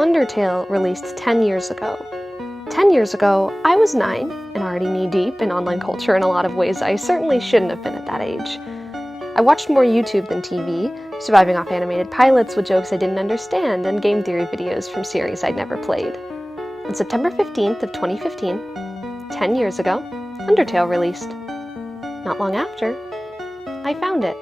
Undertale released 10 years ago. 10 years ago, I was 9 and already knee-deep in online culture in a lot of ways I certainly shouldn't have been at that age. I watched more YouTube than TV, surviving off animated pilots with jokes I didn't understand and game theory videos from series I'd never played. On September 15th of 2015, 10 years ago, Undertale released. Not long after, I found it.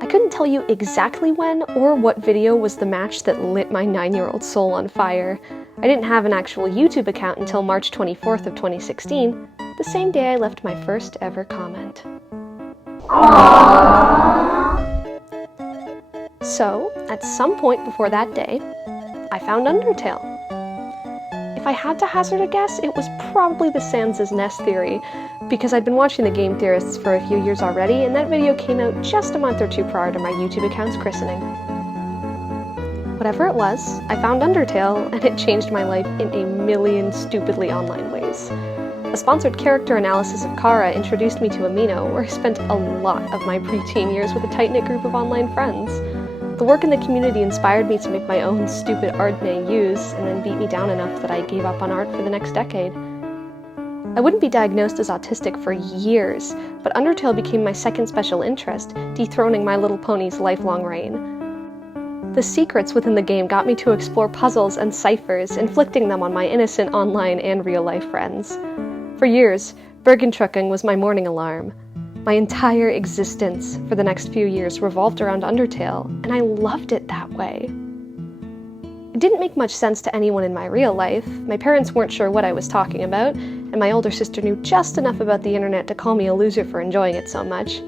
I couldn't tell you exactly when or what video was the match that lit my 9-year-old soul on fire. I didn't have an actual YouTube account until March 24th of 2016, the same day I left my first ever comment. So, at some point before that day, I found Undertale. If I had to hazard a guess, it was probably the Sans' Nest theory, because I'd been watching the game theorists for a few years already, and that video came out just a month or two prior to my YouTube account's christening. Whatever it was, I found Undertale, and it changed my life in a million stupidly online ways. A sponsored character analysis of Kara introduced me to Amino, where I spent a lot of my preteen years with a tight-knit group of online friends. The work in the community inspired me to make my own stupid art use, and then beat me down enough that I gave up on art for the next decade. I wouldn't be diagnosed as autistic for years, but Undertale became my second special interest, dethroning My Little Pony's lifelong reign. The secrets within the game got me to explore puzzles and ciphers, inflicting them on my innocent online and real-life friends. For years, Bergentrucken was my morning alarm. My entire existence for the next few years revolved around Undertale, and I loved it that way. It didn't make much sense to anyone in my real life. My parents weren't sure what I was talking about, and my older sister knew just enough about the internet to call me a loser for enjoying it so much.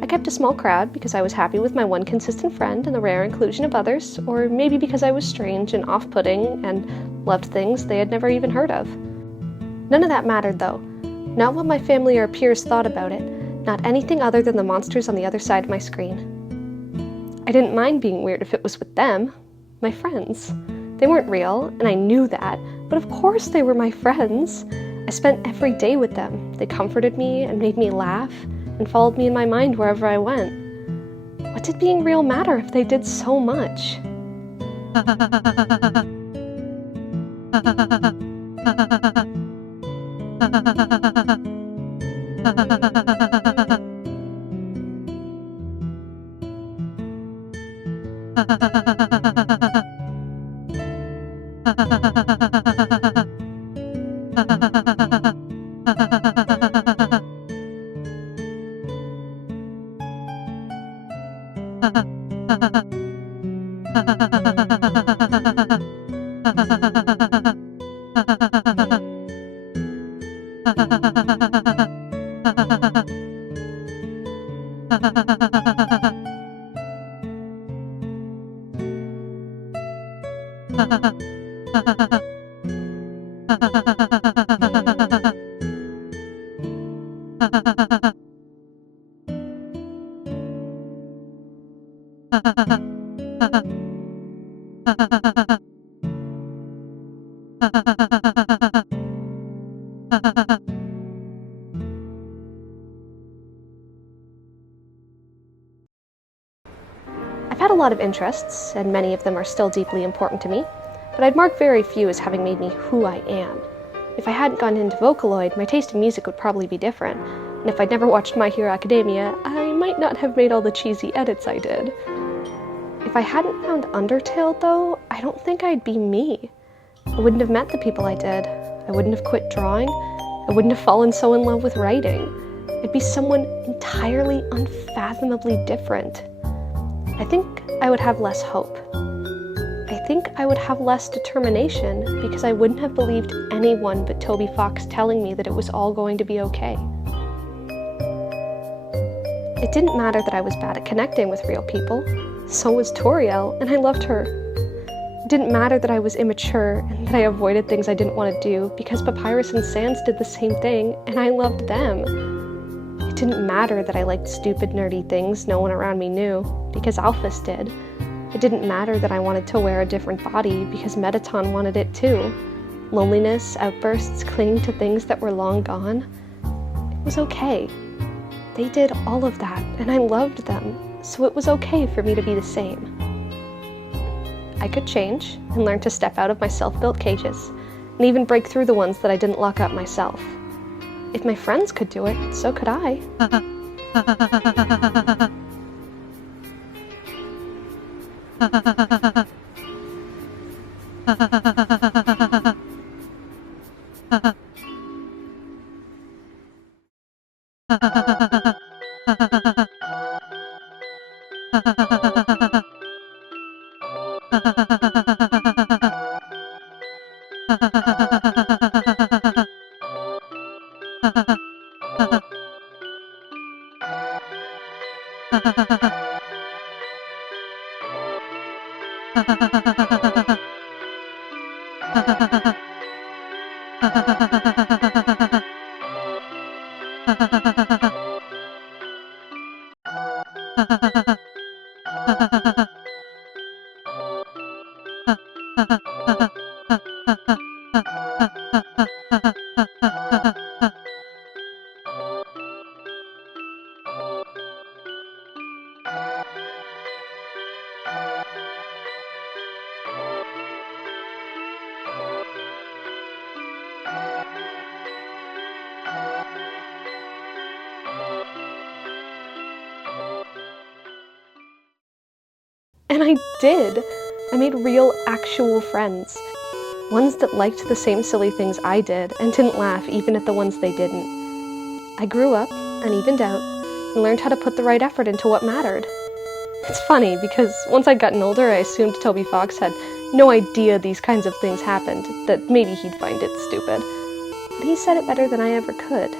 I kept a small crowd because I was happy with my one consistent friend and the rare inclusion of others, or maybe because I was strange and off-putting and loved things they had never even heard of. None of that mattered, though. Not what my family or peers thought about it. Not anything other than the monsters on the other side of my screen. I didn't mind being weird if it was with them, my friends. They weren't real, and I knew that, but of course they were my friends. I spent every day with them. They comforted me and made me laugh, and followed me in my mind wherever I went. What did being real matter if they did so much? I've had a lot of interests, and many of them are still deeply important to me, but I'd mark very few as having made me who I am. If I hadn't gone into Vocaloid, my taste in music would probably be different, and if I'd never watched My Hero Academia, I might not have made all the cheesy edits I did. If I hadn't found Undertale, though, I don't think I'd be me. I wouldn't have met the people I did. I wouldn't have quit drawing. I wouldn't have fallen so in love with writing. I'd be someone entirely unfathomably different. I think I would have less hope. I think I would have less determination because I wouldn't have believed anyone but Toby Fox telling me that it was all going to be okay. It didn't matter that I was bad at connecting with real people. So was Toriel, and I loved her. It didn't matter that I was immature and that I avoided things I didn't want to do because Papyrus and Sans did the same thing, and I loved them. It didn't matter that I liked stupid, nerdy things no one around me knew because Alphys did. It didn't matter that I wanted to wear a different body because Mettaton wanted it too. Loneliness, outbursts, clinging to things that were long gone. It was okay. They did all of that, and I loved them, so it was okay for me to be the same. I could change and learn to step out of my self-built cages, and even break through the ones that I didn't lock up myself. If my friends could do it, so could I. And I did! I made real, actual friends. Ones that liked the same silly things I did and didn't laugh even at the ones they didn't. I grew up and evened out and learned how to put the right effort into what mattered. It's funny because once I'd gotten older, I assumed Toby Fox had no idea these kinds of things happened, that maybe he'd find it stupid. But he said it better than I ever could.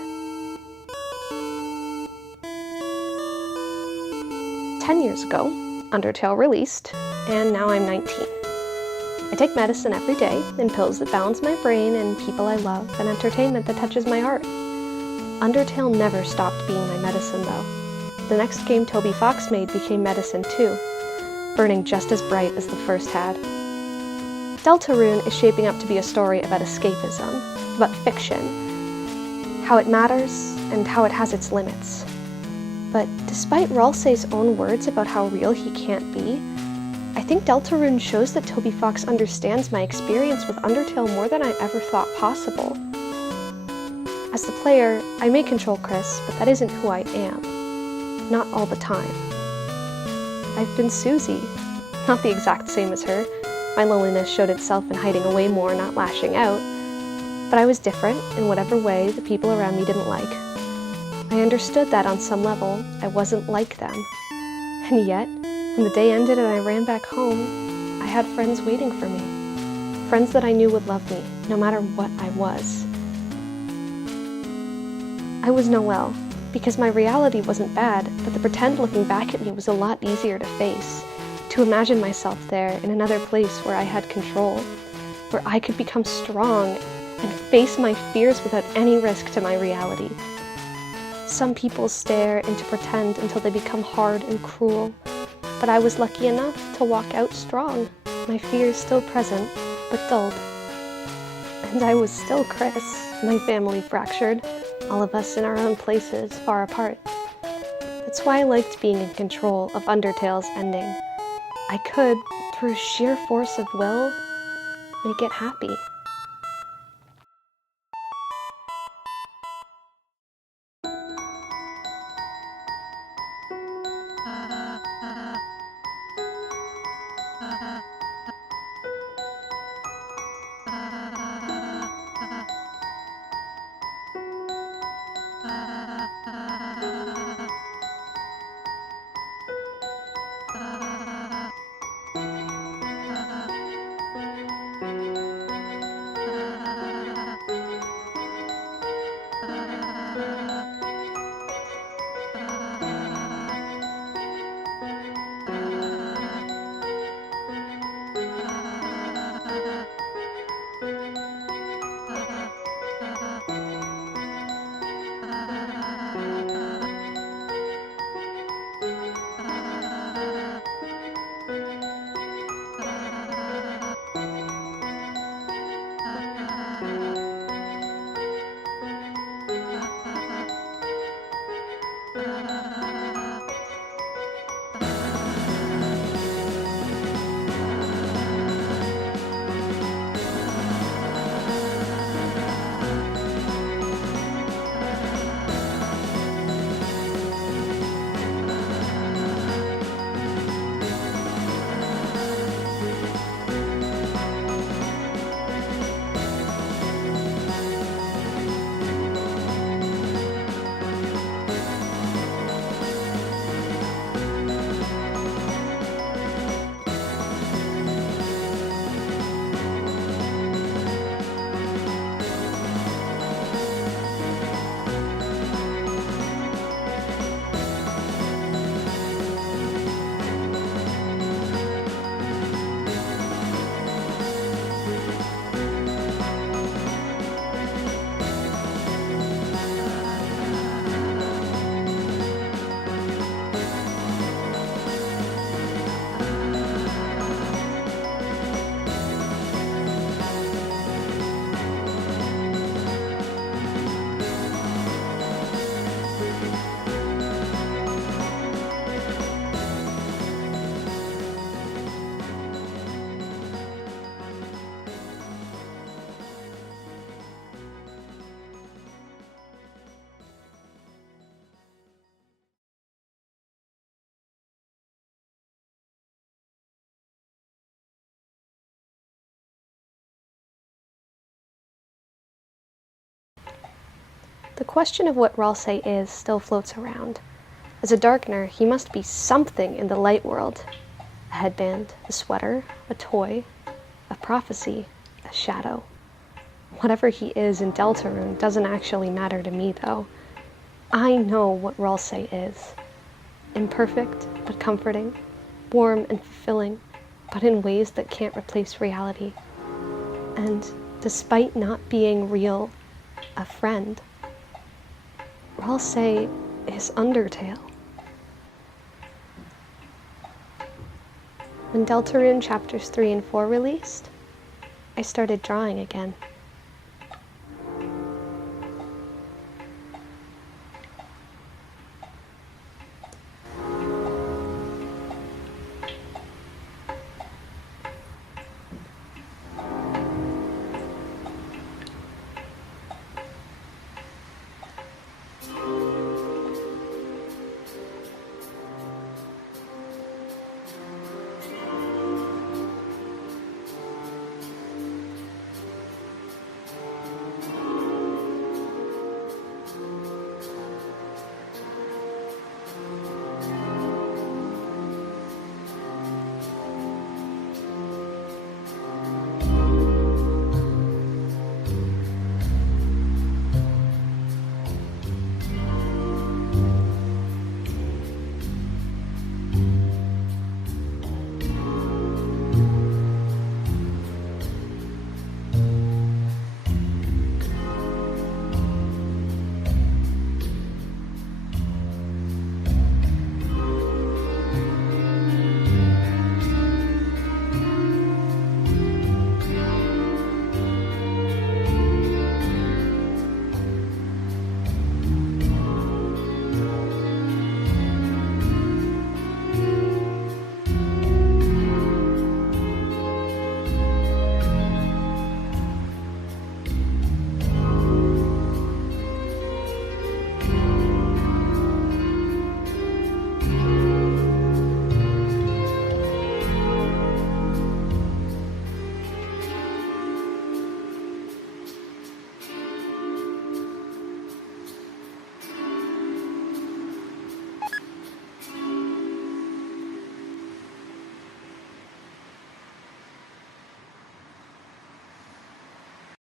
10 years ago, Undertale released, and now I'm 19. I take medicine every day, and pills that balance my brain, and people I love, and entertainment that touches my heart. Undertale never stopped being my medicine, though. The next game Toby Fox made became medicine too, burning just as bright as the first had. Deltarune is shaping up to be a story about escapism, about fiction, how it matters, and how it has its limits. But despite RALSEI's own words about how real he can't be, I think Deltarune shows that Toby Fox understands my experience with Undertale more than I ever thought possible. As the player, I may control Chris, but that isn't who I am. Not all the time. I've been Susie, not the exact same as her. My loneliness showed itself in hiding away more, not lashing out. But I was different in whatever way the people around me didn't like. I understood that on some level, I wasn't like them. And yet, when the day ended and I ran back home, I had friends waiting for me. Friends that I knew would love me, no matter what I was. I was Noelle, because my reality wasn't bad, but the pretend looking back at me was a lot easier to face. To imagine myself there, in another place where I had control, where I could become strong and face my fears without any risk to my reality. Some people stare into pretend until they become hard and cruel, but I was lucky enough to walk out strong, my fears still present, but dulled. And I was still Chris, my family fractured, all of us in our own places, far apart. That's why I liked being in control of Undertale's ending. I could, through sheer force of will, make it happy. The question of what RALSEI is still floats around. As a Darkener, he must be something in the light world. A headband, a sweater, a toy, a prophecy, a shadow. Whatever he is in Deltarune doesn't actually matter to me, though. I know what RALSEI is. Imperfect, but comforting. Warm and fulfilling, but in ways that can't replace reality. And despite not being real, a friend, RALSEI is Undertale. When Deltarune chapters 3 and 4 released, I started drawing again.